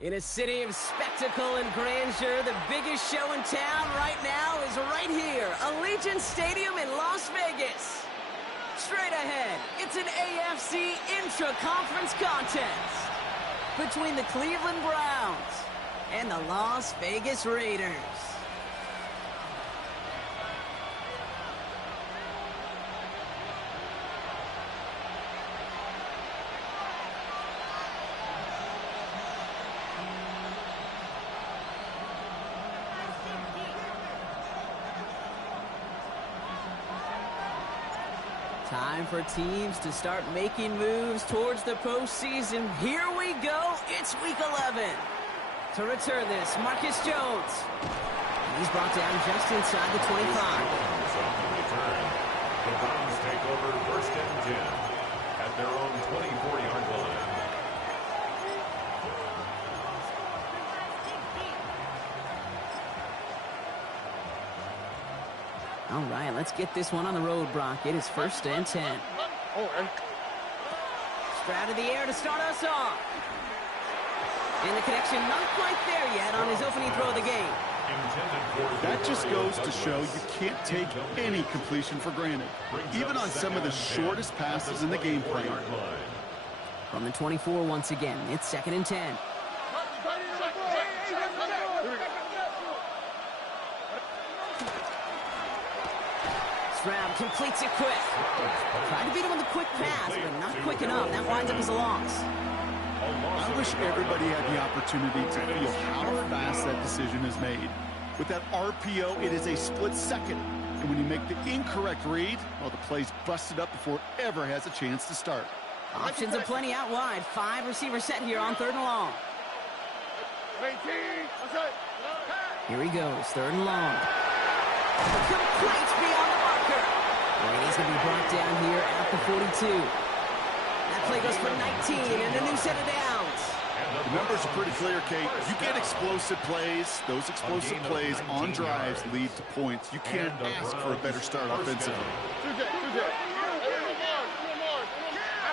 In a city of spectacle and grandeur, the biggest show in town right now is right here, Allegiant Stadium in Las Vegas. Straight ahead, it's an AFC intra-conference contest between the Cleveland Browns and the Las Vegas Raiders. Time for teams to start making moves towards the postseason. Here we go. It's Week 11. To return this, Marcus Jones. He's brought down just inside the 25. The Browns take over first and 10 at their own 24-yard line. All right, let's get this one on the road, Brock. It is first and 10. Stroud in the air to start us off. And the connection not quite there yet on his opening throw of the game. That just goes to show you can't take any completion for granted, even on some of the shortest passes in the game plan. From the 24 once again, it's second and 10. Stroud completes it quick. Tried to beat him with a quick pass, but not quick enough. That winds up as a loss. I wish everybody had the opportunity to feel how fast that decision is made. With that RPO, it is a split second. And when you make the incorrect read, well, the play's busted up before it ever has a chance to start. Options aplenty out wide. 5 receivers set here on 3rd and long. Here he goes, 3rd and long. Complete beyond the marker. And he's going to be brought down here at the 42. That play goes for 19 and a new set of downs. The numbers are pretty clear, Kate. You get explosive plays. Those explosive plays on drives lead to points. You can't ask for a better start offensively.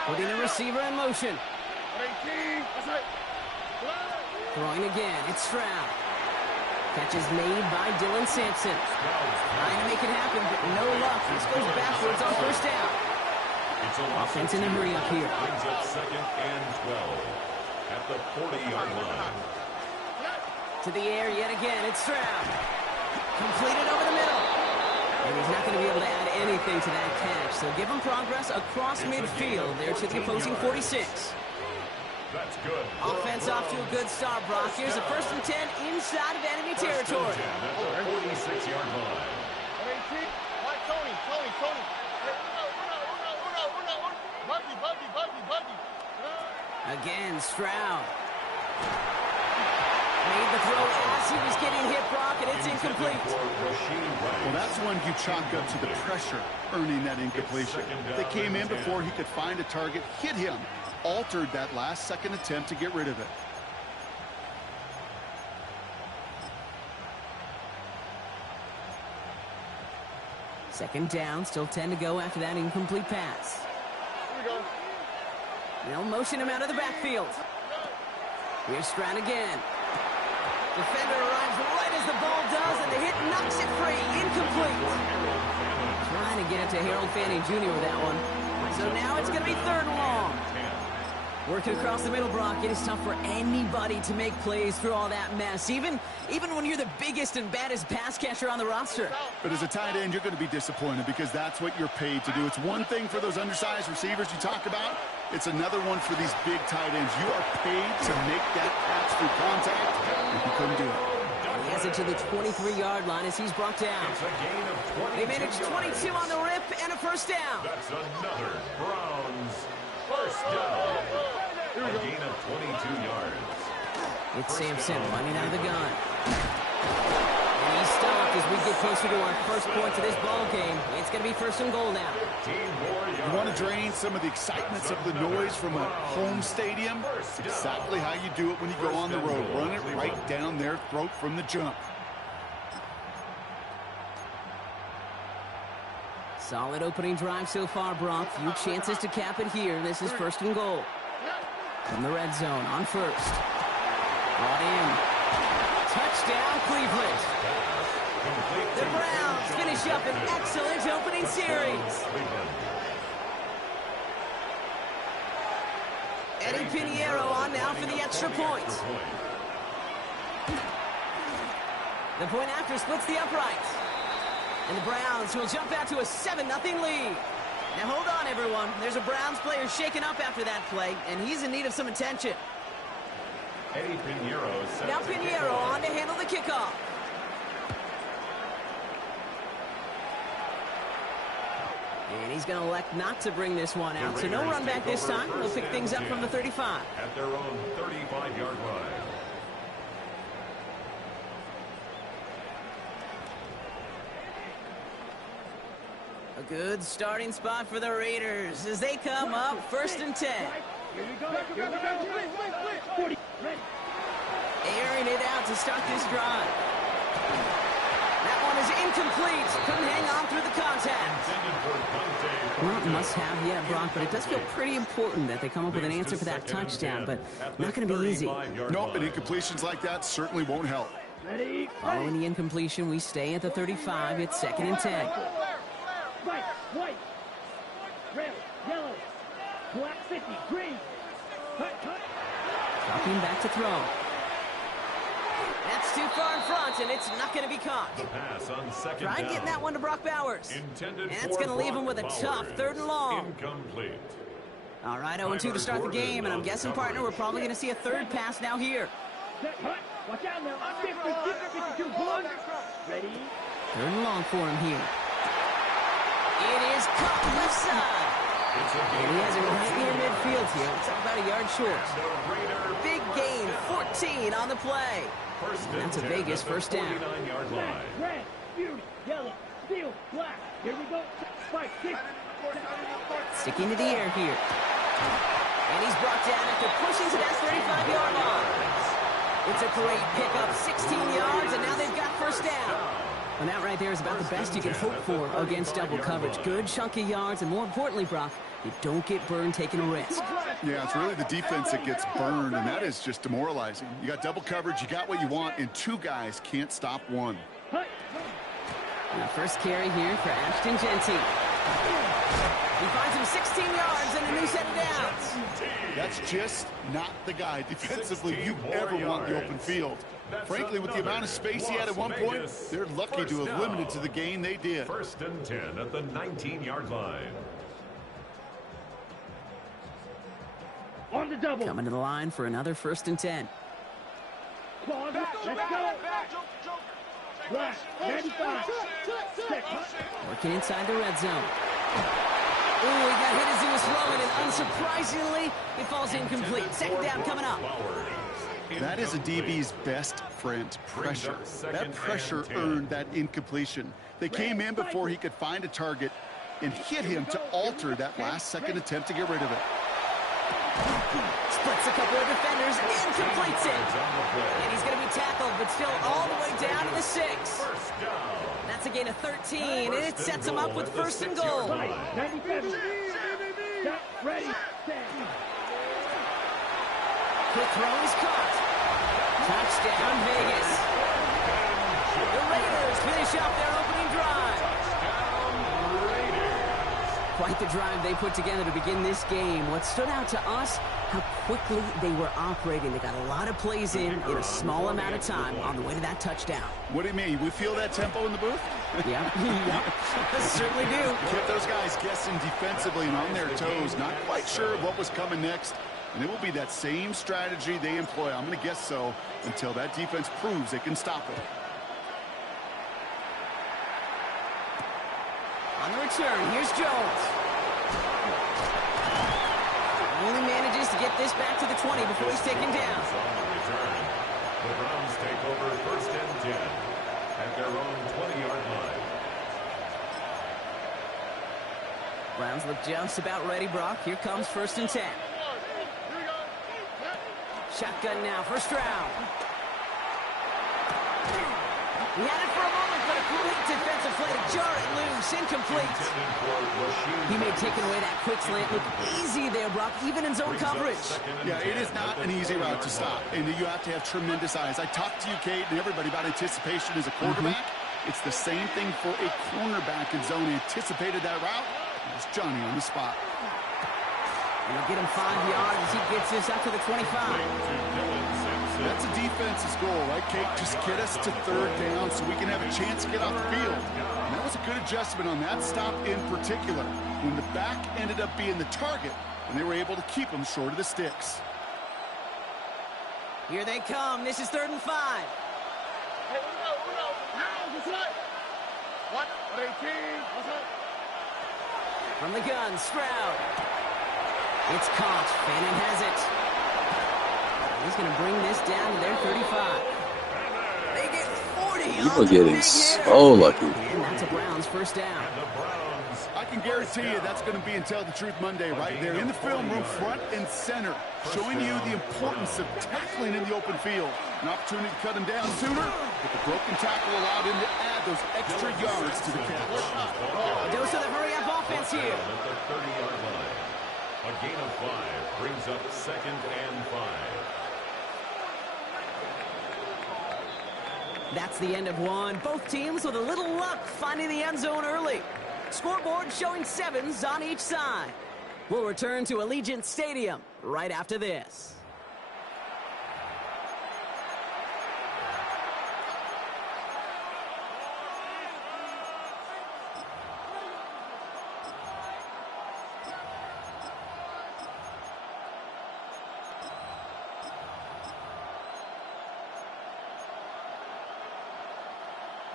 Putting the receiver in motion. Throwing again, it's Stroud. Catch is made by Dylan Sampson. Trying to make it happen, but no luck. This goes backwards on first down. Offense in a hurry up here. Brings up second and 12 at the 40-yard line. To the air yet again, it's Stroud. Completed over the middle. And he's not going to be able to add anything to that catch, so give him progress across midfield there to the opposing 46. That's good. Offense off to a good start, Brock. Here's a first and 10 inside of enemy territory. At the 46-yard line. Again, Stroud. Made the throw as he was getting hit, Brock, and it's incomplete. Well, that's one you chalk up to the pressure earning that incompletion. They came in before he could find a target, hit him, altered that last-second attempt to get rid of it. Second down, still 10 to go after that incomplete pass. Here we go. They'll motion him out of the backfield. Here's Stroud again. Defender arrives right as the ball does, and the hit knocks it free. Incomplete. Trying to get it to Harold Fanning Jr. with that one. So now it's going to be 3rd and long. Working across the middle, Brock, it is tough for anybody to make plays through all that mess, even when you're the biggest and baddest pass catcher on the roster. But as a tight end, you're going to be disappointed because that's what you're paid to do. It's one thing for those undersized receivers you talk about. It's another one for these big tight ends. You are paid to make that catch through contact, and you couldn't do it. He has it to the 23-yard line as he's brought down. It's a gain of 22 They managed 22 on the rip and a first down. That's another Browns first down. A gain of 22 yards. It's Sampson running out of the gun. And he's stopped as we get closer to our first points of this ball game. It's going to be 1st and goal now. You want to drain some of the excitement, some of the noise from a home stadium? It's exactly how you do it when you go on the road. Run it right down their throat from the jump. Solid opening drive so far, Brock. Few chances to cap it here. This is 1st and goal. From the red zone on 1st. Brought in. Touchdown, Cleveland. The Browns finish up an excellent opening series. Eddie Pinheiro on now for the extra point. The point after splits the uprights. And the Browns will jump out to a 7-0 lead. Now hold on, everyone. There's a Browns player shaken up after that play, and he's in need of some attention. Eddie Pinheiro. Now Pinheiro on to handle the kickoff. And he's going to elect not to bring this one out. So no run back this time. We'll pick things up from the 35. At their own 35-yard line. A good starting spot for the Raiders as they come up 1st and 10. Airing it out to start this drive. That one is incomplete. Couldn't hang on through the contact. Not must-have yet, Brock, but it does feel pretty important that they come up with an answer for that touchdown, but not going to be easy. Nope, and incompletions like that certainly won't help. Following the incompletion, we stay at the 35. It's 2nd and 10. White, red, yellow, black 50, green. Dropping back to throw. That's too far in front, and it's not going to be caught. The pass on 2nd Try down. getting that one to Brock Bowers. Intended And that's going to leave him with a tough 3rd and long. Incomplete. All right, 0-2 to start the game, and I'm guessing, partner, we're probably going to see a 3rd pass now here. Watch out now. 52, one. Ready? 3rd and long for him here. It is caught left side. And he has it right near midfield here. It's about a yard short. Big gain, 14 on the play. And that's a Vegas 1st down. Black, red, beauty, yellow, steel, black. Here we go. 5, 6. Sticking to the air here. And he's brought down after pushing to that 35-yard line. It's a great pickup, 16 yards, and now they've got 1st down. And that right there is about the best you can hope for against double coverage. Good chunky yards, and more importantly, Brock, you don't get burned taking a risk. Yeah, it's really the defense that gets burned, and that is just demoralizing. You got double coverage, you got what you want, and 2 guys can't stop one. And the first carry here for Ashton Genty. He finds him 16 yards and a new set of downs. That's just not the guy defensively you ever want in the open field. Frankly, with the amount of space he had at one point, they're lucky to have limited to the gain they did. 1st and 10 at the 19-yard line. On the double. Coming to the line for another 1st and 10. Let's go. Black, 95. Working inside the red zone. Ooh, he got hit as he was throwing, and unsurprisingly, it falls incomplete. 2nd down coming up. That is a DB's best friend, pressure. That pressure earned that incompletion. They came in before he could find a target and hit him to alter that last-second attempt to get rid of it. Splits a couple of defenders and completes it. And he's going to be tackled, but still all the way down to the 6. That's a gain of 13, and it sets him up with 1st and goal. 97. Stop, ready, set. Quick throw is caught. Touchdown, Vegas. The Raiders finish off their opening drive. Quite the drive they put together to begin this game. What stood out to us, how quickly they were operating. They got a lot of plays in a small amount of time on the way to that touchdown. What do you mean? We feel that tempo in the booth? Yeah, certainly do. Kept those guys guessing defensively and on their toes, not quite sure what was coming next. And it will be that same strategy they employ, I'm going to guess so, until that defense proves they can stop it. On the return, here's Jones. Only manages to get this back to the 20 before he's taken down. On the return, the Browns take over 1st and 10 at their own 20-yard line. Browns look just about ready, Brock. Here comes 1st and 10. Shotgun now, 1st round. He had it for a moment, but a great defensive play to jar it loose. Incomplete. He may take away that quick slant look easy there, Brock, even in zone coverage. Yeah, it is not an easy route to stop, and you have to have tremendous eyes. I talked to you, Kate, and everybody about anticipation as a quarterback. It's the same thing for a cornerback in zone. He anticipated that route. It was Johnny on the spot. And he'll get him 5 yards as he gets this up to the 25. That's a defense's goal, right, Kate? Just get us to third down so we can have a chance to get off the field. And that was a good adjustment on that stop in particular. When the back ended up being the target, and they were able to keep him short of the sticks. Here they come. This is 3rd and 5. Hey, Uno. Now, this way. What? 18. What's up? From the gun, Stroud. It's caught. Fannin has it. He's going to bring this down to their 35. They get 40. People getting so lucky. And that's a Browns first down. I can guarantee you that's going to be in Tell the Truth Monday right there in the film room, front and center, showing you the importance of tackling in the open field. An opportunity to cut him down sooner, but the broken tackle allowed him to add those extra yards to the catch. A dose of the hurry-up offense here. At the 30-yard line. A gain of 5 brings up 2nd and 5. That's the end of one. Both teams with a little luck finding the end zone early. Scoreboard showing 7s on each side. We'll return to Allegiant Stadium right after this.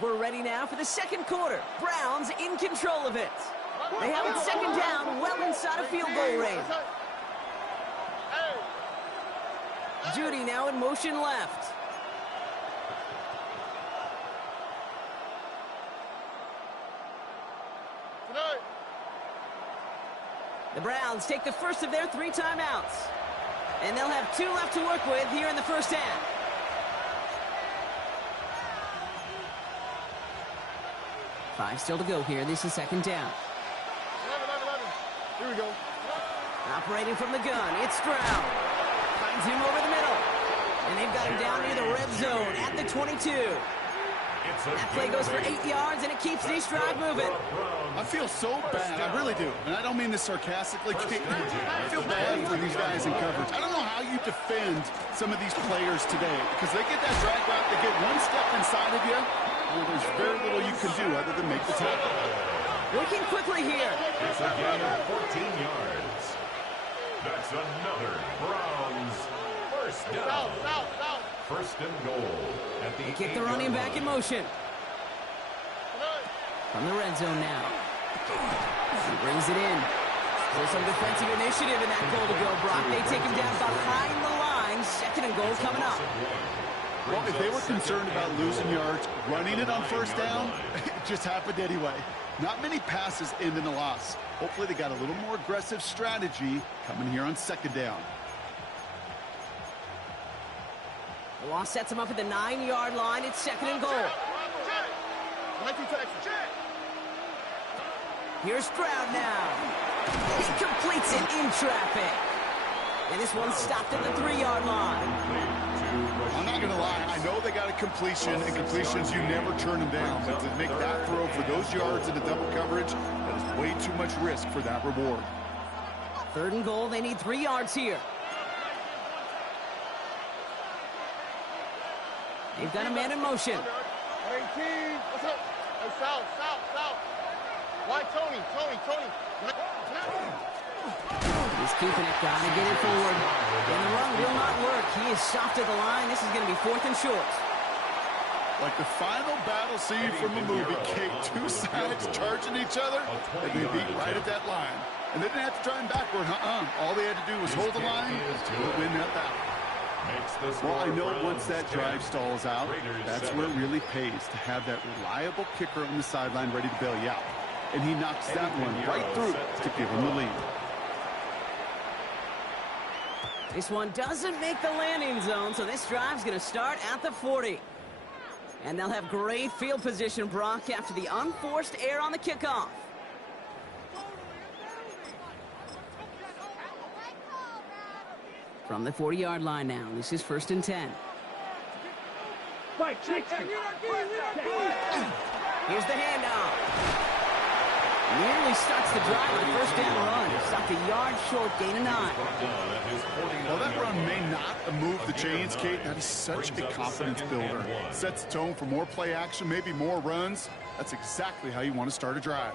We're ready now for the second quarter. Browns in control of it. They have it 2nd down, well inside of field goal range. Judy now in motion left. The Browns take the first of their 3 timeouts. And they'll have 2 left to work with here in the first half. Five still to go here. This is 2nd down. 11. Here we go. Operating from the gun, it's Stroud. Finds him over the middle. And they've got him down near the red zone at the 22. That play goes for 8 yards, and it keeps this drive moving. I feel so bad. I really do. And I don't mean this sarcastically. I feel bad for these guys in coverage. I don't know how you defend some of these players today, because they get that drag route, they get one step inside of you. Well, there's very little you can do other than make the tackle. Working quickly here. It's a gain of 14 yards. That's another Browns first down. 1st and goal at the 8-yard line. Get the running back in motion. From the red zone now. He brings it in. There's some defensive initiative in that goal to go, Brock. They take him down behind the line. 2nd and goal coming up. Well, if they were concerned about losing yards, running it on first down, it just happened anyway. Not many passes end in a loss. Hopefully they got a little more aggressive strategy coming here on 2nd down. The loss sets him up at the 9-yard line. It's 2nd and goal. Here's Stroud now. He completes it in traffic. And this one's stopped at the 3-yard line. I'm not going to lie. I know they got a completion, and completions, you never turn them down. But to make that throw for those yards into double coverage, that is way too much risk for that reward. 3rd and goal. They need 3 yards here. They've got a man in motion. 18. What's up? Hey, South. Why, Tony? He's keeping it, trying to get it forward. And the run will not work. He is soft at the line. This is going to be 4th and short. Like the final battle scene from a movie, Kate, 2 sides charging each other, and they beat right at that line. And they didn't have to drive backward, All they had to do was hold the line to win that battle. Well, I know once that drive stalls out, that's where it really pays to have that reliable kicker on the sideline ready to bail you out. And he knocks that one right through to give him the lead. This one doesn't make the landing zone, so this drive's going to start at the 40. And they'll have great field position, Brock, after the unforced error on the kickoff. From the 40-yard line now, this is 1st and 10. Fight, 60. Here's the handoff. Nearly starts the drive with a 1st down run. Stopped a yard short, gain of 9. Well, that run may not move the chains, Kate. That is such a confidence builder. Sets the tone for more play action, maybe more runs. That's exactly how you want to start a drive.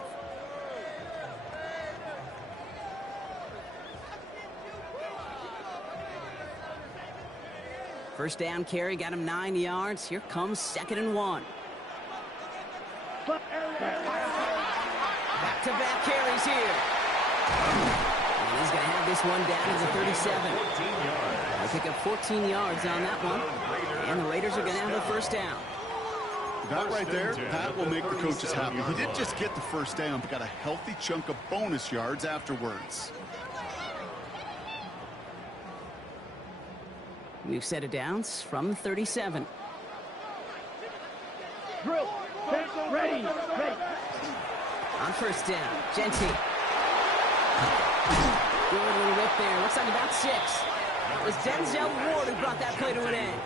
First down carry, got him 9 yards. Here comes 2nd and 1. Back-to-back carries here. And he's going to have this one down to the 37. They'll pick up 14 yards on that one. And the Raiders are going to have the 1st down. That right there, that will make the coaches happy. He didn't just get the 1st down, but got a healthy chunk of bonus yards afterwards. We've set it downs from the 37. Drill. Ready. On 1st down, Genty. Good little whip there. Looks like about 6. It was Denzel Ward who brought that play to an end.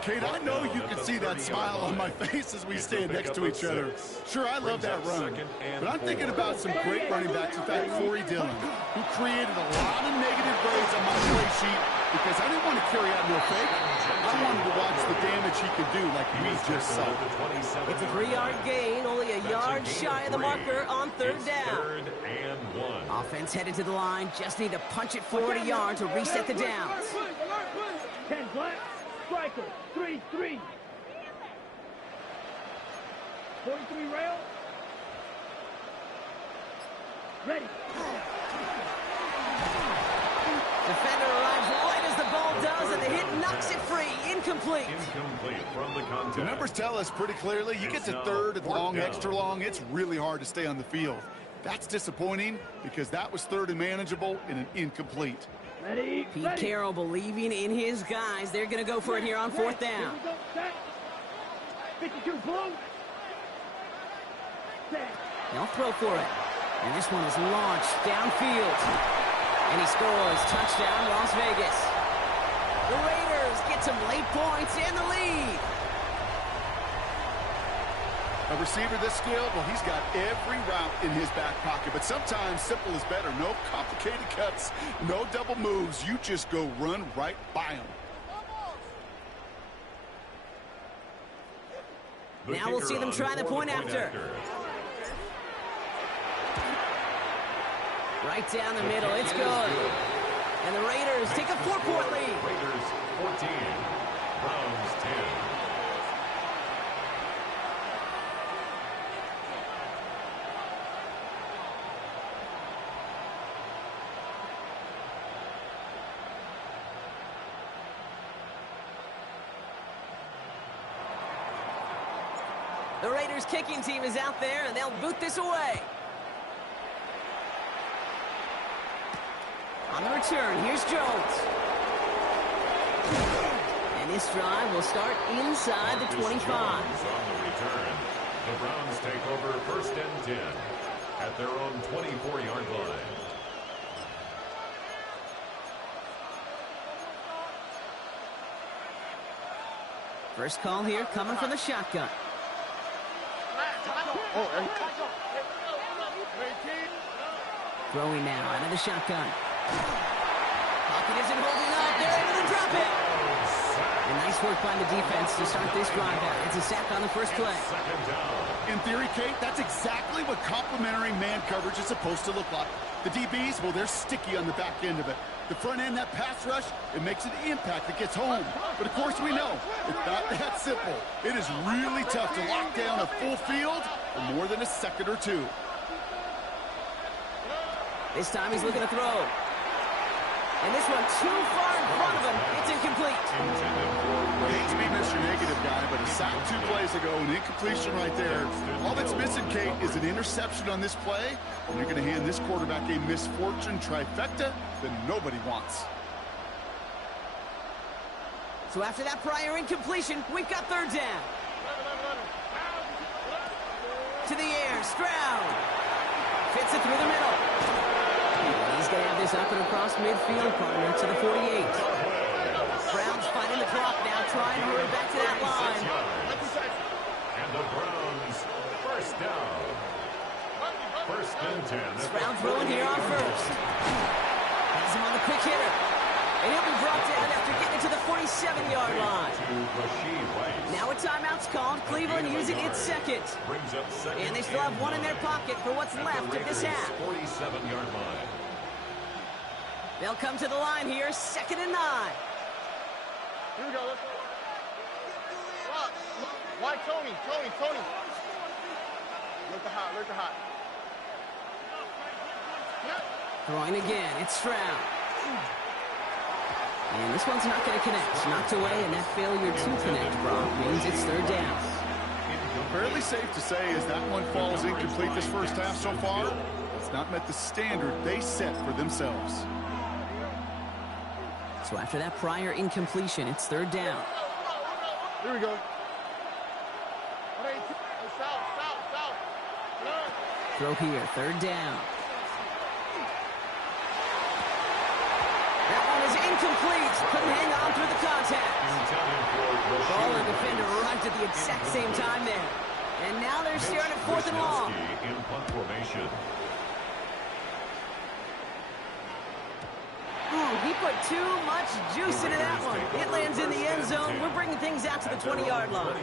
Kate, I know you can see that smile on my face as we stand next to each other. Sure, I love that run, but I'm thinking about some great running backs. In fact, Corey Dillon, who created a lot of negative grades on my play sheet because I didn't want to carry out no fake. I wanted to watch the damage he could do like we just saw. It's a 3-yard gain, only a yard shy of the marker on 3rd down. 3rd and 1. Offense headed to the line, just need to punch it forward a yard to reset the downs. 10 black, striker, 3-3. 43 rail. Ready. Defender arrives right as the ball does, and the hit knocks it free. Incomplete. Incomplete from the contact. The numbers tell us pretty clearly, you get to 3rd and long, extra long, it's really hard to stay on the field. That's disappointing because that was 3rd and manageable and an incomplete. Ready. Pete Carroll believing in his guys. They're going to go for it here on 4th down. 52 blue. They'll throw for it. And this one is launched downfield. And he scores. Touchdown, Las Vegas. The Raiders get some late points and the lead. A receiver this skilled, well, he's got every route in his back pocket, but sometimes simple is better. No complicated cuts, no double moves. You just go run right by him. Now we'll see them try the point after. Right down the middle, it's good. And the Raiders take a 4-point lead. Raiders 14, Browns 10. The Raiders kicking team is out there, and they'll boot this away. On the return, here's Jones. And this drive will start inside the 25. On the return, the Browns take over 1st and 10 at their own 24-yard line. First call here coming from the shotgun. Throwing now out of the shotgun. Pocket isn't holding up. They're able to drop it. And nice work by the defense to start this drive out. It's a sack on the first play. In theory, Kate, that's exactly what complementary man coverage is supposed to look like. The DBs, well, they're sticky on the back end of it. The front end, that pass rush, it makes an impact that gets home. But of course we know, it's not that simple. It is really tough to lock down a full field for more than a second or two. This time he's looking to throw. And this one too far in front of him. It's incomplete. Hate to be Mr. Negative guy, but a sack 2 plays ago, an incompletion right there. All that's missing, Kate, is an interception on this play, and you're going to hand this quarterback a misfortune trifecta that nobody wants. So after that prior incompletion, we've got third down. To the air, Stroud. Fits it through the middle. He's going to have this up and across midfield, partner, to the 48. Browns fighting the clock now, trying to hurry back to that line. And the Browns, first down. First and 10. Stroud's rolling here on first. Has him on the quick hitter. And he'll be brought down after getting it to the 47-yard line. Now a timeout's called. Cleveland using its second. And they still have one in their pocket for what's left of this half. 47-yard line. They'll come to the line here, 2nd and 9. Here we go. Let's go. Why Tony? Look the hot. Throwing again, it's Stroud. And this one's not going to connect. Knocked away, and that failure to connect, Brock, means it's third down. Fairly safe to say as that one falls incomplete this first half so far, it's not met the standard they set for themselves. So after that prior incompletion, it's third down. Here we go. Throw here, third down. That one is incomplete. Couldn't hang on through the contact. Ball and defender arrived at the exact same time there. And now they're staring at 4th and long. In punt formation. Ooh, he put too much juice into that one. It lands in the end zone. We're bringing things out to the 20-yard line.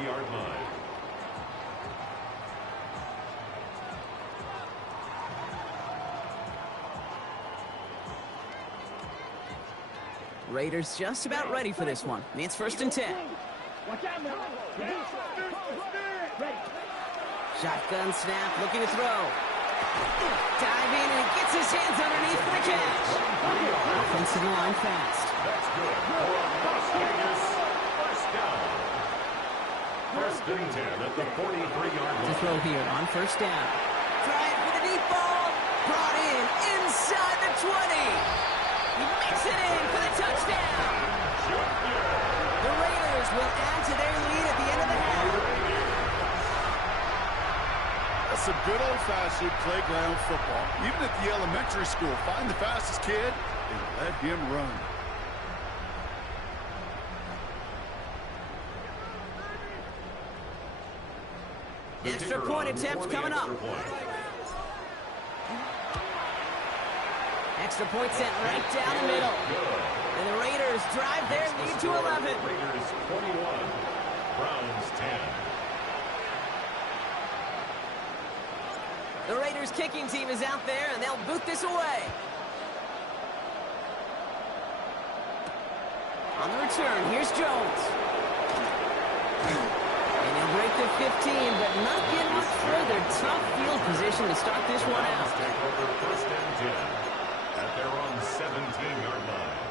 Raiders just about ready for this one. It's 1st and 10. Shotgun snap, looking to throw. Dive in, and he gets his hands underneath for the catch. Offensive line fast. That's good. First down. 1st and 10 at the 43-yard line. To throw here on 1st down. Trying for the deep ball. Brought in inside the 20. He makes it in for the touchdown. The Raiders will add to their lead at the end of the half. That's some good old-fashioned playground football. Even at the elementary school, find the fastest kid and let him run. Extra point attempt coming up. Extra point sent right down the middle. And the Raiders drive their lead to 11. Raiders 21, Browns 10. The Raiders kicking team is out there, and they'll boot this away. On the return, here's Jones. And he'll break the 15, but not get much further. Tough field position to start this one out. Take over 1st and 10 at their own 17-yard line.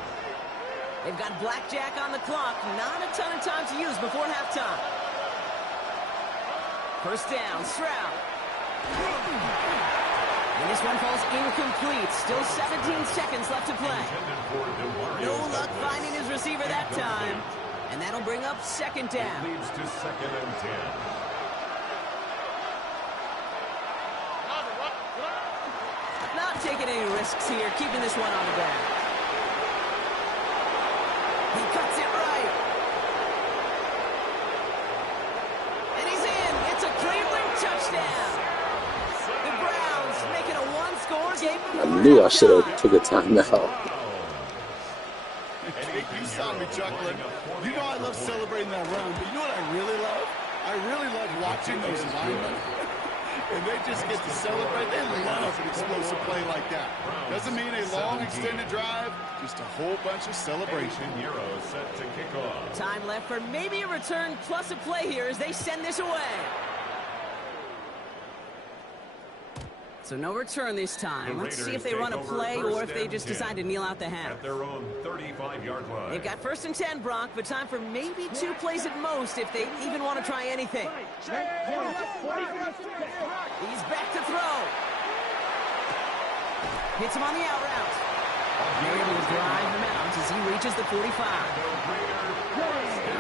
They've got blackjack on the clock. Not a ton of time to use before halftime. 1st down, Stroud. And this one falls incomplete. Still 17 seconds left to play. No luck finding his receiver that time. And that'll bring up 2nd down. It leads to 2nd and 10. Not taking any risks here, keeping this one on the ground. He cuts it right. And he's in. It's a Cleveland touchdown. The Browns making a one-score game. I knew I should have took a timeout. You saw me chuckling. You know I love celebrating that run, but you know what I really love? I really love watching those linemen. And they just get to celebrate. They love an explosive play like that. Doesn't mean a long extended drive, just a whole bunch of celebration. Euro set to kick off. Time left for maybe a return plus a play here as they send this away. So no return this time. Let's see if they run a play or if they just decide to kneel out the half. At their own 35-yard line. They've got 1st and 10, Brock, but time for maybe 2 plays at most if they even want to try anything. He's back to throw. Hits him on the out route. They're able to drive him out as he reaches the 45.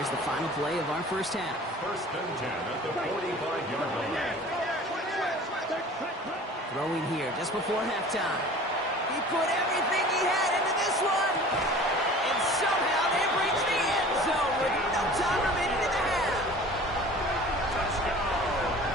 Here's the final play of our first half. First and 10 at the 45-yard line. Throwing here just before halftime. He put everything he had into this one. And somehow they've reached the end zone with no time remaining in the half.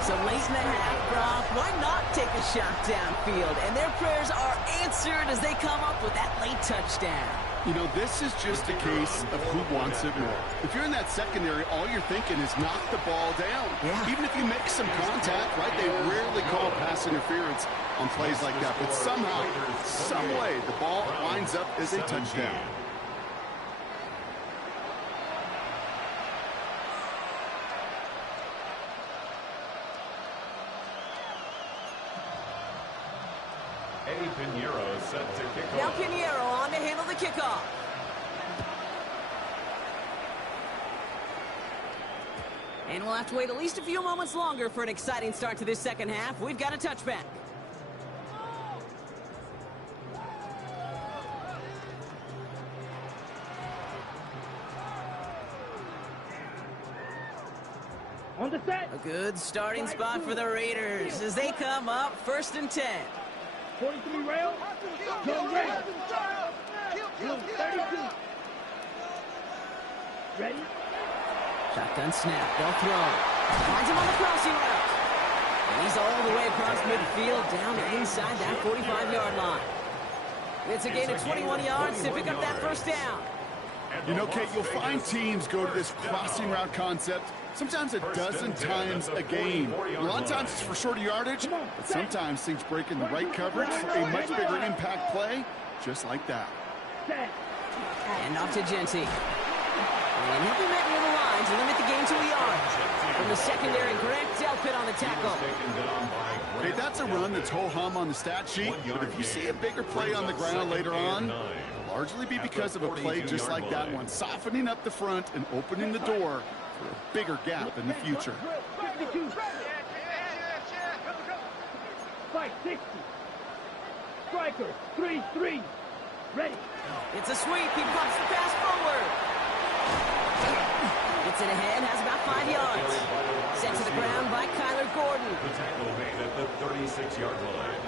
So late in the half, Brock, why not take a shot downfield? And their prayers are answered as they come up with that late touchdown. You know, this is just a case of who wants it more. If you're in that secondary, all you're thinking is knock the ball down. Yeah. Even if you make some contact, right, they rarely call pass interference on plays like that. But somehow, some way, the ball winds up as a touchdown. Eddie Pinheiro set to kick Now off. Pinheiro on to handle the kickoff. And we'll have to wait at least a few moments longer for an exciting start to this second half. We've got a touchback. On the set. A good starting spot for the Raiders as they come up first and 10. 43 rail. Go rail. Blue 32. Ready? Shotgun snap. They'll throw. Finds him on the crossing route. And he's all the way across midfield down inside that 45-yard line. It's a gain of 21 yards to pick up that first down. You know, Kate, you'll find teams go to this crossing route concept sometimes a dozen times a game. A lot of times it's for shorter yardage, but sometimes things break in the right coverage for a much bigger impact play, just like that. And off to Genty. And he'll be met near the line to limit the gain to a yard. From the secondary, Grant Delpit on the tackle. Hey, that's a run that's ho-hum on the stat sheet, but if you see a bigger play on the ground later on, it'll largely be because of a play just like that one, softening up the front and opening the door for a bigger gap in the future. 52. Fight 60. Striker 3-3. Ready. It's a sweep. He pumps the pass forward. Gets it ahead, has about 5 yards. Sent to the ground by Kyler Gordon. The tackle made at the 36-yard line.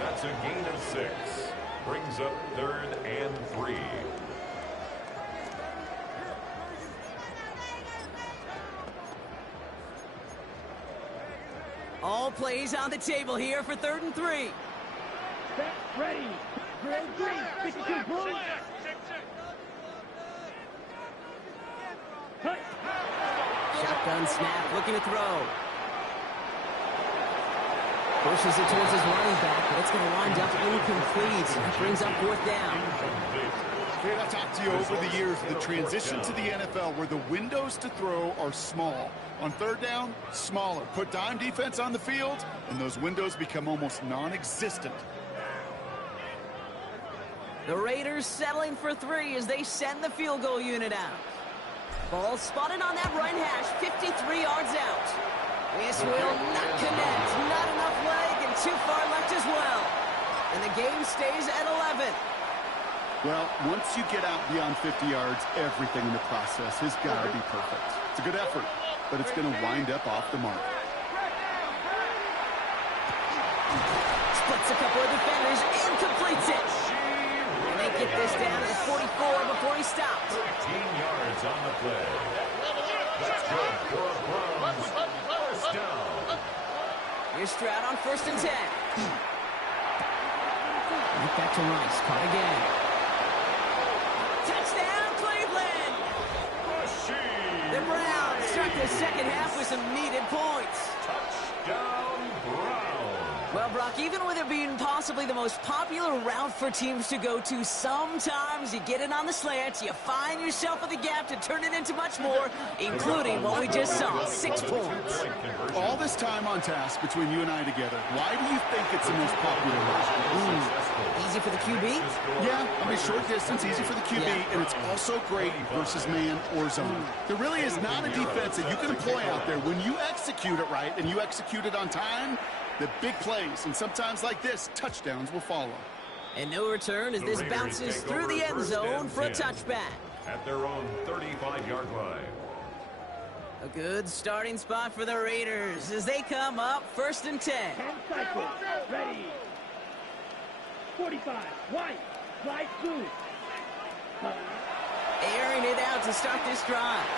That's a gain of 6. Brings up 3rd and 3. All plays on the table here for 3rd and 3. Set. Ready. Drill 3. 52. Blue. Hut. Shotgun snap, looking to throw. Pushes it towards his running back, but it's going to wind up incomplete. That brings up 4th down. Kate, I've talked to you over the years, the transition to the NFL where the windows to throw are small. On 3rd down, smaller. Put dime defense on the field, and those windows become almost non-existent. The Raiders settling for 3 as they send the field goal unit out. Ball spotted on that right hash, 53 yards out. This will not connect. Not enough leg and too far left as well. And the game stays at 11. Well, once you get out beyond 50 yards, everything in the process has got to be perfect. It's a good effort, but it's going to wind up off the mark. Splits a couple of defenders and completes it. And they get this down to the 44 before he stops. 13 yards on the play. That's good for a Browns first down. Here's Stroud on 1st and 10. Right back to Rice. Caught again. Touchdown, Cleveland! The Browns start the second half with some needed points. Touchdown, Browns. Well, Brock, even with it being possibly the most popular route for teams to go to, sometimes you get it on the slants, you find yourself with a gap to turn it into much more, including what we just saw, 6 points. All this time on task between you and I together, why do you think it's the most popular route? Easy for the QB? Yeah, I mean, short distance, easy for the QB, and it's also great versus man or zone. There really is not a defense that you can employ out there. When you execute it right and you execute it on time, the big plays, and sometimes like this, touchdowns will follow. And no return as this bounces through the end zone for a touchback. At their own 35-yard line. A good starting spot for the Raiders as they come up 1st and 10. 10 cycles. Ready. 45. White. Slide through. Airing it out to start this drive.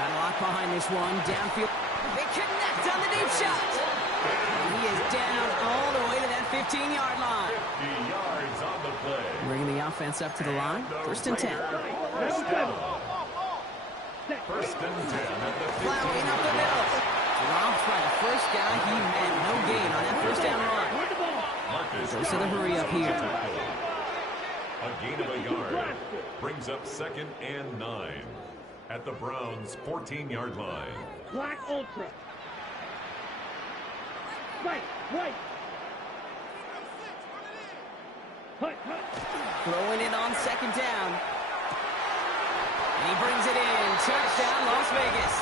Got a lot behind this one. Downfield. They connect on the deep shot. And he is down all the way to that 15-yard line. 50 yards on the play. Bringing the offense up to the line. 1st and 10. First and 10 at the 15. Plowing up the middle. Dropped by the first guy he met. No gain on that first down run. Goes to the hurry up here. A gain of a yard brings up 2nd and 9 at the Browns' 14-yard line. Black Ultra. Right. Right. Hut. Throwing it on 2nd down. And he brings it in. Touchdown, Las Vegas.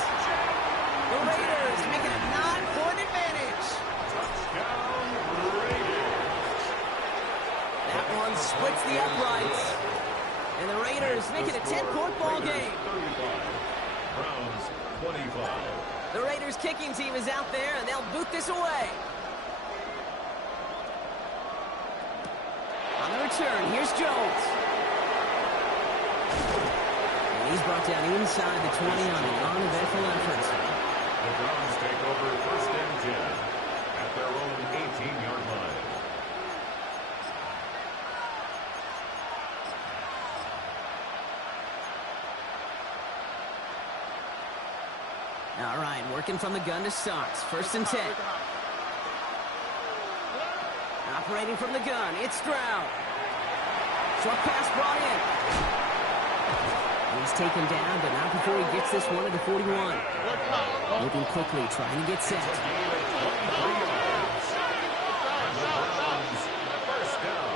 The Raiders make it a 9-point advantage. Touchdown, Raiders. That one splits the uprights. And the Raiders make it a 10-point ball game. 35. Browns 25. The Raiders kicking team is out there, and they'll boot this away. On the return, here's Jones. And he's brought down inside the 20 on an uneventful effort. The Browns take over 1st and 10 at their own 18-yard line. All right, working from the gun to start. 1st and 10. Operating from the gun, it's Stroud. Short pass brought in. He's taken down, but not before he gets this one to the 41. Moving quickly, trying to get set. First down.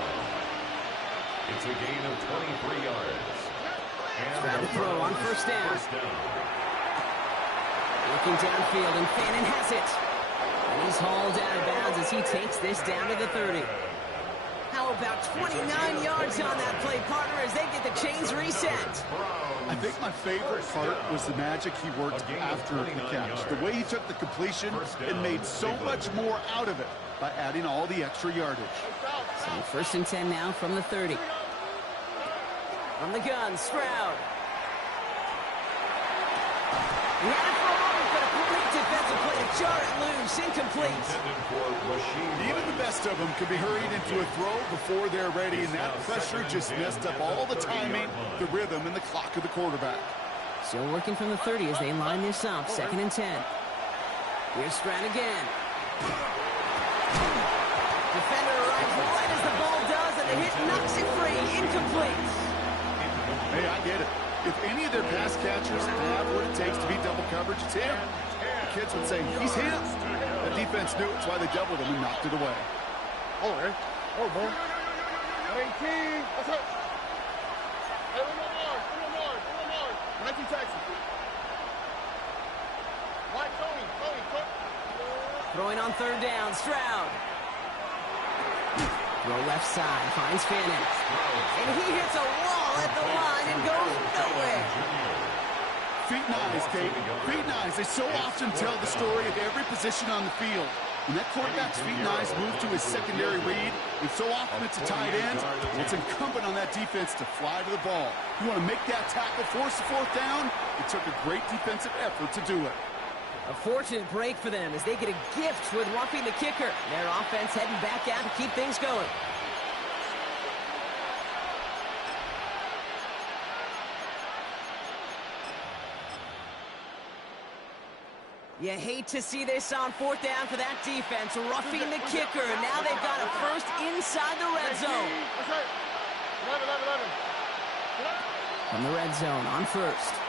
It's a gain of 23 yards. Trying to throw on 1st down. Looking downfield, and Fannin has it. And he's hauled out of bounds as he takes this down to the 30. How about 29 yards on that play, partner, as they get the chains reset? I think my favorite part was the magic he worked after the catch. The way he took the completion and made so much more out of it by adding all the extra yardage. So 1st and 10 now from the 30. From the gun, Stroud. He had it for a moment, but a great defensive play to jar it loose, incomplete. Even the best of them can be hurried into a throw before they're ready, and that pressure just messed up all the timing, the rhythm, and the clock of the quarterback. Still working from the 30 as they line this up, 2nd and 10. Here's Stroud again. Defender arrives right as the ball does, and the hit knocks it free, incomplete. Hey, I get it. If any of their pass catchers have what it takes to beat double coverage, it's him. The kids would say, he's him. The defense knew it's why they doubled him and knocked it away. Oh, Ray. Oh, boy. 18. That's it. Hey, one more. 19 Texas. White, Tony. Throwing on 3rd down, Stroud. Throw left side, finds Fannin. And he hits a wall at the line and goes nowhere. Feet and eyes, Kate. Feet and eyes. They so often tell the story of every position on the field. When that quarterback's feet and eyes move to his secondary read, and so often it's a tight end, it's incumbent on that defense to fly to the ball. You want to make that tackle, force the 4th down? It took a great defensive effort to do it. A fortunate break for them as they get a gift with roughing the kicker. Their offense heading back out to keep things going. You hate to see this on 4th down for that defense, roughing the kicker. Now they've got a first inside the red zone. That's right. 11. From the red zone on 1st.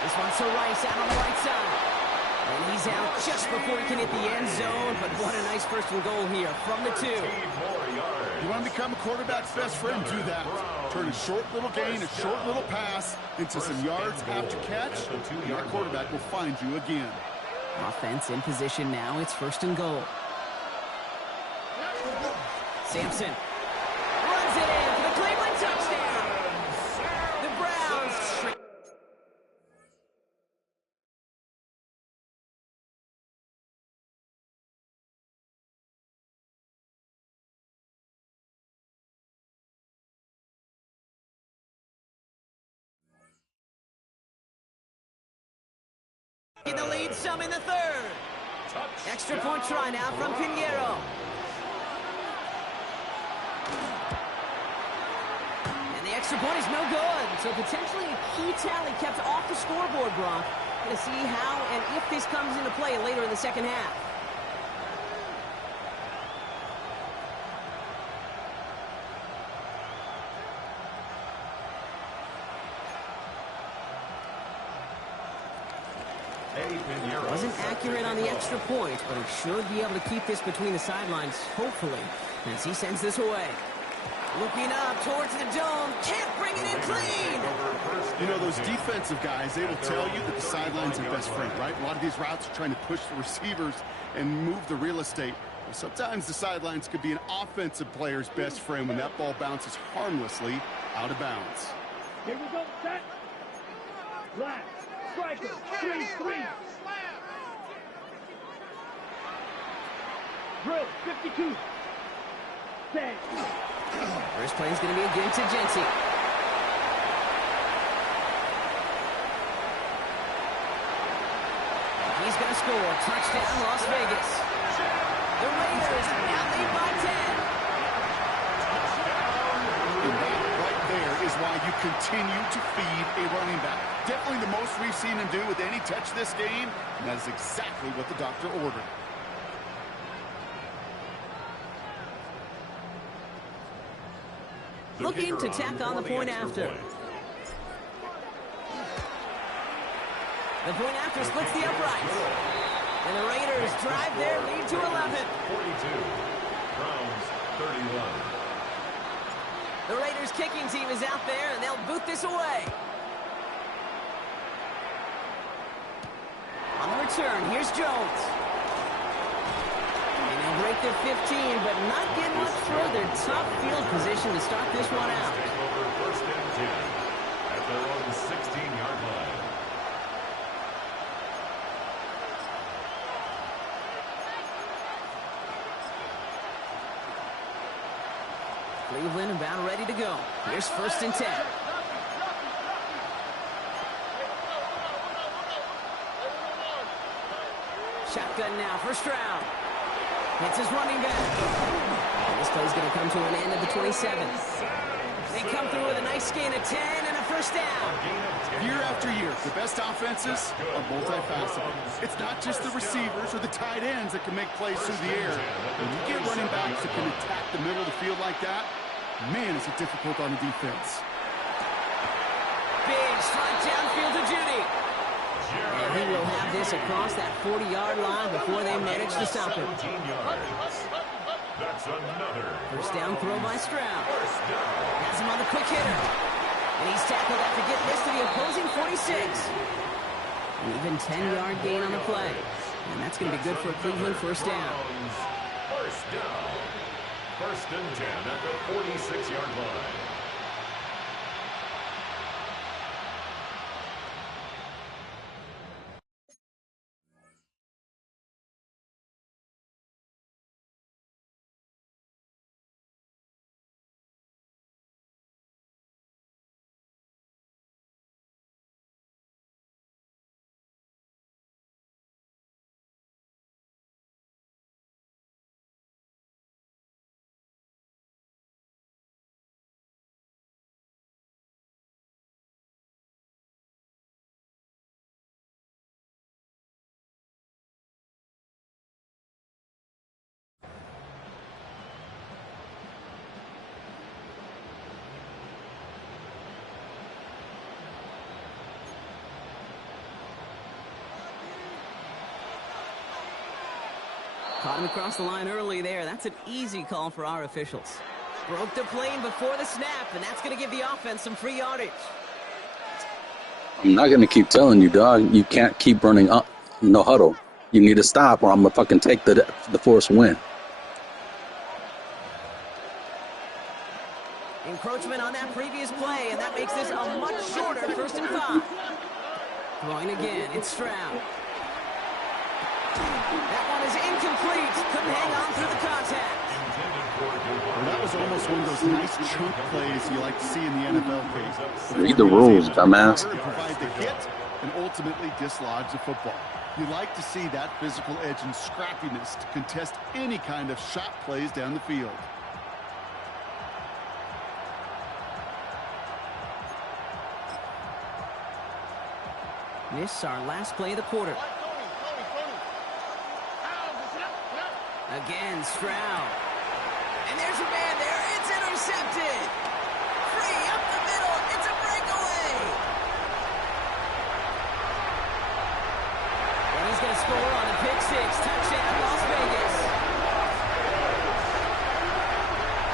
This one's to Rice out on the right side. And he's out just before he can hit the end zone, but what a nice 1st and goal here from the 2. You want to become a quarterback's best friend, do that. Turn a short little gain, a short little pass into some yards after catch, and your quarterback will find you again. Offense in position now. It's 1st and goal. Sampson runs it in for the Cleveland touchdown. The Browns to lead some in the third. Extra point try now from Pinheiro. And the extra point is no good. So potentially a key tally kept off the scoreboard, Brock. Going to see how and if this comes into play later in the second half. Wasn't accurate on the extra point, but he should be able to keep this between the sidelines, hopefully, as he sends this away. Looking up towards the dome, can't bring it in clean! You know, those defensive guys, they will tell you that the sideline's their best friend, right? A lot of these routes are trying to push the receivers and move the real estate. Well, sometimes the sidelines could be an offensive player's best friend when that ball bounces harmlessly out of bounds. Here we go, set. Last. Striker, 3-3. Drill, 52. Set. First play is going to be again to Jency. He's going to score. Touchdown, Las Vegas. The Raiders now lead by 10. And that right there is why you continue to feed a running back. Definitely the most we've seen him do with any touch this game, and that is exactly what the doctor ordered. Looking to tack on the point after. The point after splits the uprights. And the Raiders drive their lead to 11. 42. Browns 31. The Raiders kicking team is out there, and they'll boot this away. On the return, here's Jones. And they'll break their 15, but not get much further. Tough field position to start this one out. Take over first and 10 at their own 16-yard line. Cleveland about ready to go. Here's first and 10. Shotgun now, first round. Hits his running back. And this play's going to come to an end at the 27. They come through with a nice gain of 10 and a first down. Year after year, the best offenses are multifaceted. It's not just the receivers or the tight ends that can make plays through the air. When you get running backs that can attack the middle of the field like that, man, is it difficult on the defense. Big strike downfield to Judy. And he will have this across that 40-yard line before they manage to stop him. That's another First down throw by Stroud. Has him on the quick hitter. And he's tackled after getting this to the opposing 46. An even 10-yard gain on the play. And that's going to be good for a Cleveland first down. First down. First and 10 at the 46-yard line. Caught him across the line early there. That's an easy call for our officials. Broke the plane before the snap, and that's going to give the offense some free yardage. I'm not going to keep telling you, dog. You can't keep running up. No huddle. You need to stop, or I'm going to fucking take the force win. Encroachment on that previous play, and that makes this a much shorter 1st and 5. Throwing again, it's Stroud. That one is incomplete. Couldn't hang on through the contact. Well, that was almost one of those nice chunk plays you like to see in the NFL case. Read the rules, dumbass. Provide the hit, and ultimately dislodge the football. You like to see that physical edge and scrappiness to contest any kind of shot plays down the field. This is our last play of the quarter. Again, Stroud. And there's a man there. It's intercepted. Free up the middle. It's a breakaway. And he's going to score on the pick six. Touchdown, Las Vegas.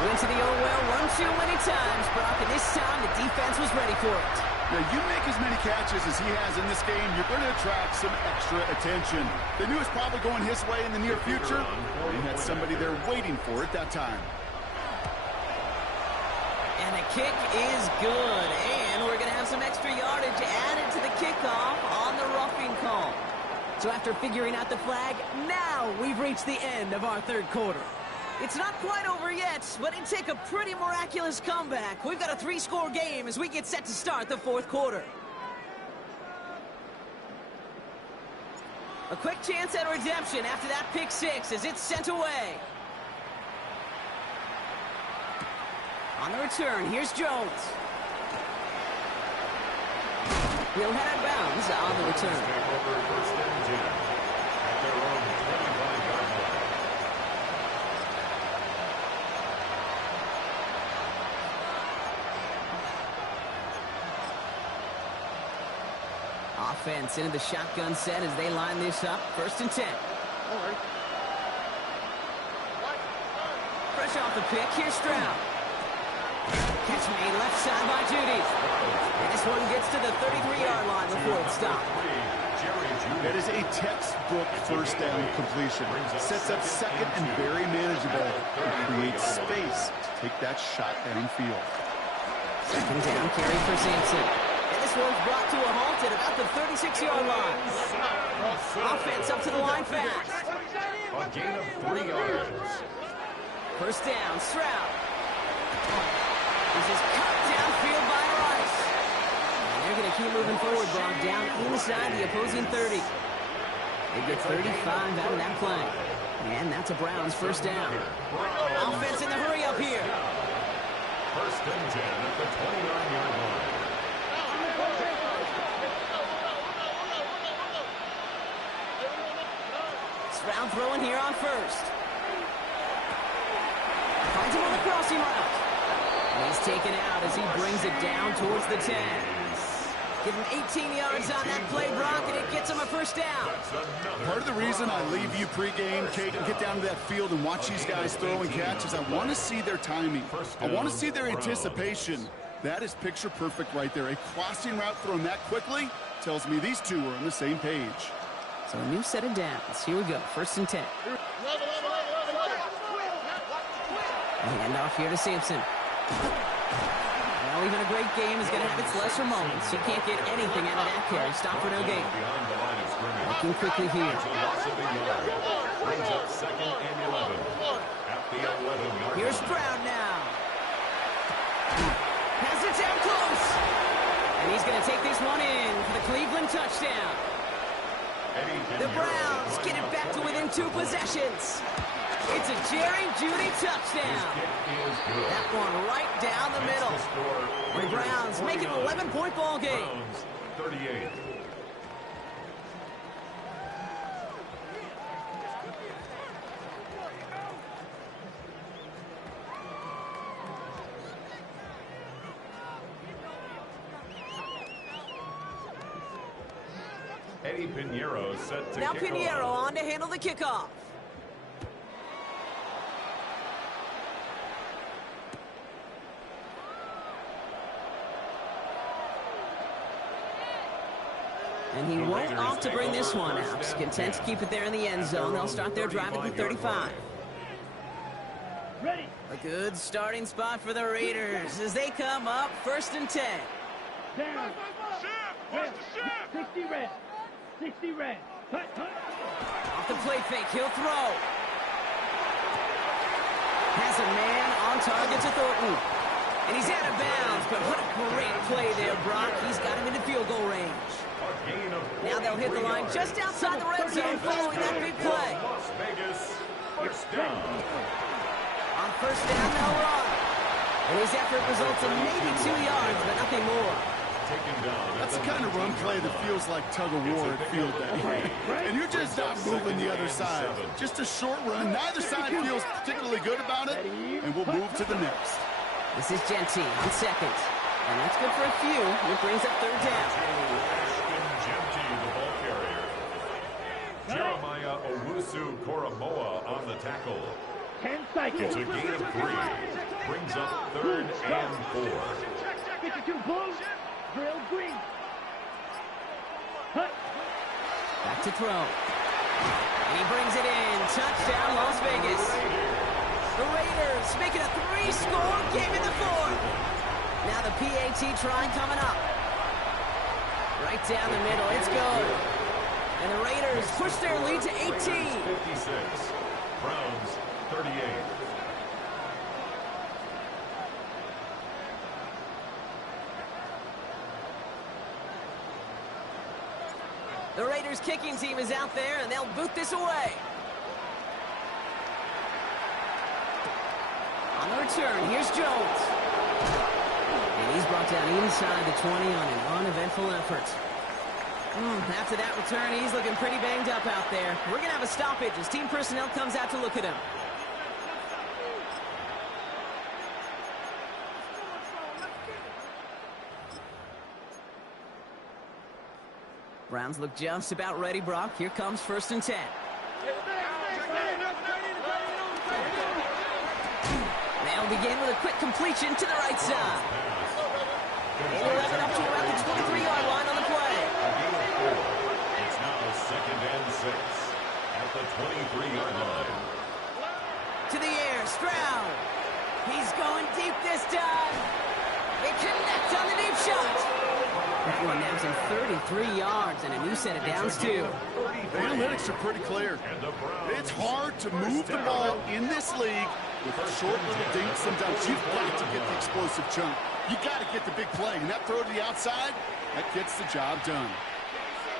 Went to the old well one too many times, Brock, and this time the defense was ready for it. Now, you make as many catches as he has in this game, you're going to attract some extra attention. They knew it was probably going his way in the near future. They had somebody there waiting for it that time. And the kick is good, and we're going to have some extra yardage added to the kickoff on the roughing call. So after figuring out the flag, now we've reached the end of our third quarter. It's not quite over yet, but it'd take a pretty miraculous comeback. We've got a 3-score game as we get set to start the fourth quarter. A quick chance at redemption after that pick six as it's sent away. On the return, here's Jones. He'll head out of bounds on the return. First and 10 at their own 25-yard line. Offense into the shotgun set as they line this up. First and 10. Fresh off the pick, here's Stroud. Catch made left side by Judy. And this one gets to the 33-yard line before it's stopped. That is a textbook first down completion. Sets up second and very manageable. It creates space to take that shot downfield. Second down carry for Sampson. And this one's brought to a halt at about the 36-yard line. Offense up to the line fast. A gain of 3 yards. First down, Stroud. This is cut downfield by Rice. And they're going to keep moving forward, Brock, down inside the opposing 30. They get 35 out of that play. And that's a Browns first down. Offense in the hurry up here. First and 10 at the 29-yard line. Stroud throwing here on first. Finds him on the crossing route. And he's taken out as he brings it down towards the 10. Give him 18 yards on that play, Brock, and it gets him a first down. Part of the reason I leave you pregame, Kate, and get down to that field and watch these guys throw and catch is I want to see their timing. I want to see their anticipation. That is picture perfect right there. A crossing route thrown that quickly tells me these two are on the same page. So a new set of downs. Here we go. First and 10. Hand off here to Sampson. Well, even a great game is going to have its lesser moments. You can't get anything out of that carry. Stop for no gain. Looking quickly here. Brings up second and 11 at the 11-yard line. Here's Stroud now. Has it down close. And he's going to take this one in for the Cleveland touchdown. The Browns get it back to within 2 possessions. It's a Jerry Jeudy touchdown. That one right down the middle. The Browns make it an 11-point ball game. Browns 38. Eddie Pinheiro set to now kick Pinheiro off. on to handle the kickoff. And he won't opt to bring this one out. Content to keep it there in the end zone. They'll start their drive at the 35. Ready. A good starting spot for the Raiders as they come up first and 10. Down. Red. 60 red. 60 red. Hut, hut. Off the play fake, he'll throw. Has a man on target to Thornton. And he's out of bounds, but what a great play there, Brock. He's got him into field goal range. A gain Now they'll hit the line just outside the red zone following that big play. Las Vegas, first down. On first down, they'll run. And his effort results in maybe 2 yards, but nothing more. That's the kind of run play that feels like tug-of-war at field day. And you're just not moving the other side. Just a short run. Neither side feels particularly good about it. And we'll move to the next. This is Genty on second. And that's good for a few. It brings up third down. Genty, the ball carrier. Jeremiah Owusu-Koramoah on the tackle. 10 cycles. It's a gain of 3. Brings up third and 4. 52 blue. Drill green. Hut. Back to throw. And he brings it in. Touchdown, Las Vegas. The Raiders make it a 3-score game in the fourth. Now the PAT try coming up. Right down the middle. It's good. And the Raiders push their lead to 18. 56. Browns 38. The Raiders kicking team is out there, and they'll boot this away. On the return, here's Jones. And he's brought down inside the 20 on an uneventful effort. After that return, he's looking pretty banged up out there. We're going to have a stoppage as team personnel comes out to look at him. Browns look just about ready, Brock. Here comes first and 10. They'll begin with a quick completion to the right side. And 11 up to around the 23-yard line on the play. It's now second and 6 at the 23-yard line. To the air, Stroud. He's going deep this time. They connect on the deep shot. That one nabs him 33 yards and a new set of downs, too. The analytics are pretty clear. It's hard to move the ball in this league with short little dinks and dunks. You've got to get the explosive chunk. You got to get the big play. And that throw to the outside, that gets the job done.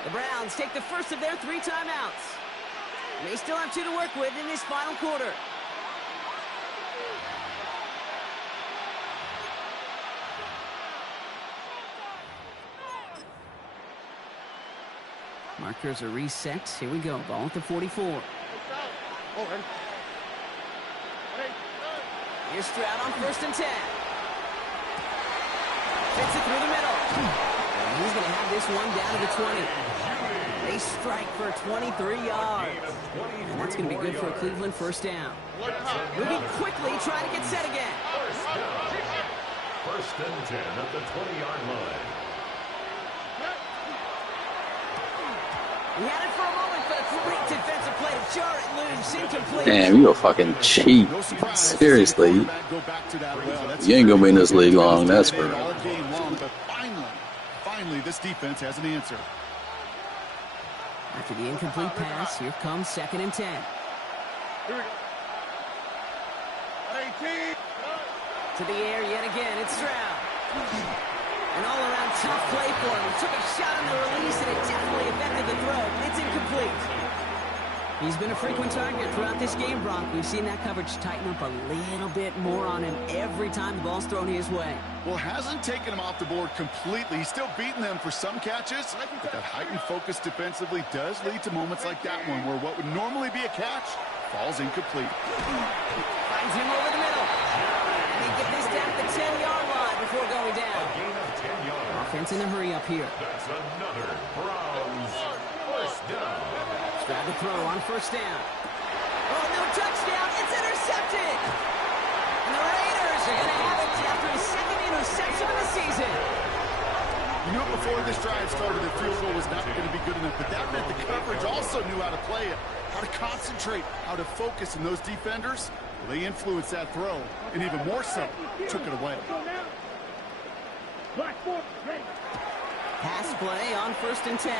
The Browns take the first of their 3 timeouts. They still have 2 to work with in this final quarter. Markers are reset. Here we go. Ball at the 44. Here's Stroud on first and 10. Fits it through the middle. And he's going to have this one down to the 20. They strike for 23 yards. And that's going to be good for a Cleveland first down. Moving quickly, trying to get set again. First and 10 at the 20-yard line. He had it for a moment, but a great defensive play to jar it loose, incomplete. Damn, you a fucking cheat. Seriously. You ain't gonna be in this league long, that's for real. But finally, this defense has an answer. After the incomplete pass, here comes second and 10. To the air yet again, it's Stroud. An all-around tough play for him. He took a shot on the release, and it definitely affected the throw. It's incomplete. He's been a frequent target throughout this game, Brock. We've seen that coverage tighten up a little bit more on him every time the ball's thrown his way. Well, hasn't taken him off the board completely. He's still beating them for some catches, but that heightened focus defensively does lead to moments like that one where what would normally be a catch falls incomplete. Finds him over the middle. And they get this down at the 10-yard line before going down. Offense in a hurry up here. That's another Browns first down. Stroud to throw on first down. Oh, no touchdown. It's intercepted. And the Raiders are going to have it after his second interception of the season. You knew before this drive started the field goal was not going to be good enough, but that meant the coverage also knew how to play it, how to concentrate, how to focus, and those defenders, well, they influenced that throw, and even more so, took it away. Black fork, ready. Pass play on first and 10.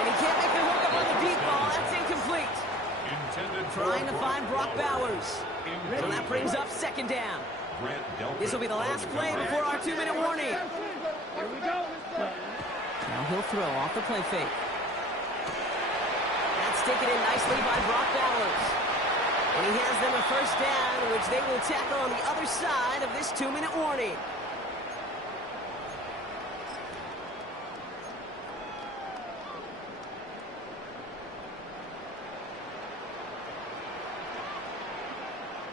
And he can't make the hook up on the deep ball. That's incomplete. Trying to find Brock Bowers. So that brings up second down. This will be the last play before our 2-minute warning. Here we go. Now he'll throw off the play fake. That's taken in nicely by Brock Bowers. And he has them a first down, which they will tackle on the other side of this 2-minute warning.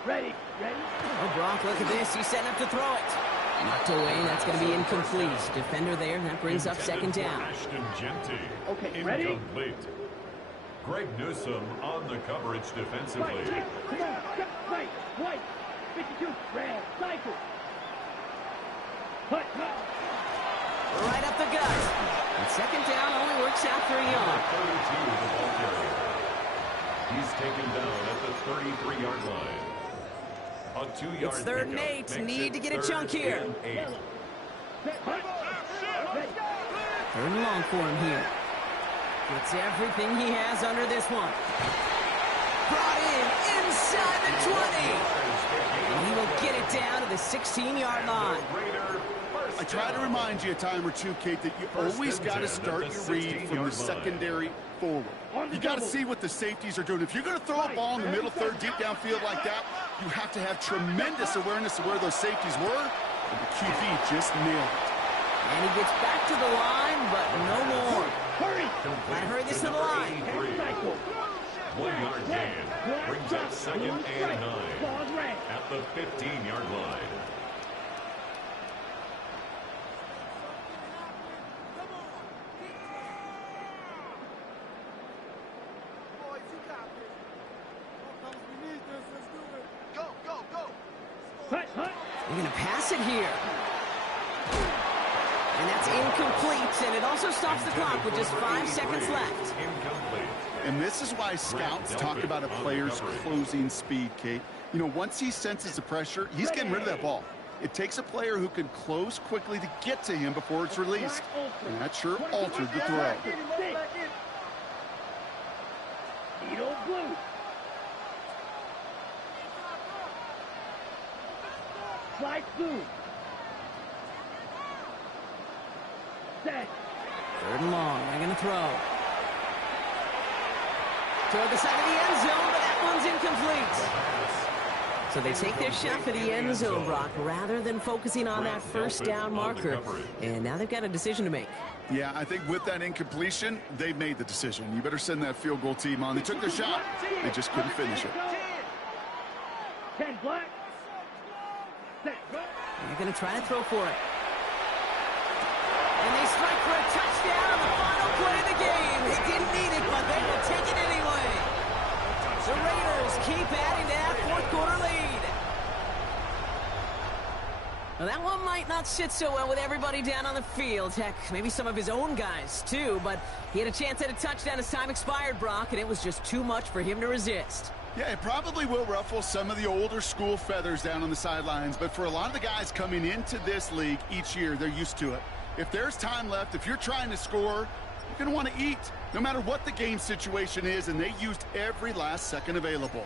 Ready. Oh, Brock, look at this. He's setting up to throw it. Knocked away. That's going to be incomplete. Defender there. That brings up second down. Ashton Genty. Okay, ready? Incomplete. Greg Newsome on the coverage defensively. Right, come on, right, white, 52, red, cycle. Hut. Right up the gut. And second down only works out for a yard. 32 the ball carrier. He's taken down at the 33-yard line. A 2-yard It's 3rd and 8. Need to get a chunk here. 3rd and long for him here. Gets everything he has under this one. Brought in inside the 20. And he will get it down to the 16-yard line. I try to remind you a time or two, Kate, that you always got to start your read from the secondary forward. You got to see what the safeties are doing. If you're going to throw a ball in the middle third, deep downfield like that, you have to have tremendous awareness of where those safeties were, and the QB just nailed it. And he gets back to the line, but no more. Hurry! Gotta hurry this to the line. 1-yard gain brings up 2nd and 9 at the 15-yard line. They're going to pass it here. And that's incomplete, and it also stops the clock with just 5 seconds left. And this is why scouts talk about a player's closing speed, Kate. You know, once he senses the pressure, he's getting rid of that ball. It takes a player who can close quickly to get to him before it's released. And that sure altered the throw. Needle blue. Slide through. Set. 3rd and long. They're going to throw. Toward the side of the end zone, but that one's incomplete. So they take their shot for the end zone, Brock, rather than focusing on that first down marker. And now they've got a decision to make. Yeah, I think with that incompletion, they've made the decision. You better send that field goal team on. They took their shot. They just couldn't finish it. 10 black. They're going to try to throw for it. And they strike for a touchdown on the final play of the game. They didn't need it, but they will take it anyway. The Raiders keep adding to that 4th quarter lead. Now that one might not sit so well with everybody down on the field. Heck, maybe some of his own guys too, but he had a chance at a touchdown as time expired, Brock, and it was just too much for him to resist. Yeah, it probably will ruffle some of the older school feathers down on the sidelines, but for a lot of the guys coming into this league each year, they're used to it. If there's time left, if you're trying to score, you're going to want to eat, no matter what the game situation is, and they used every last second available.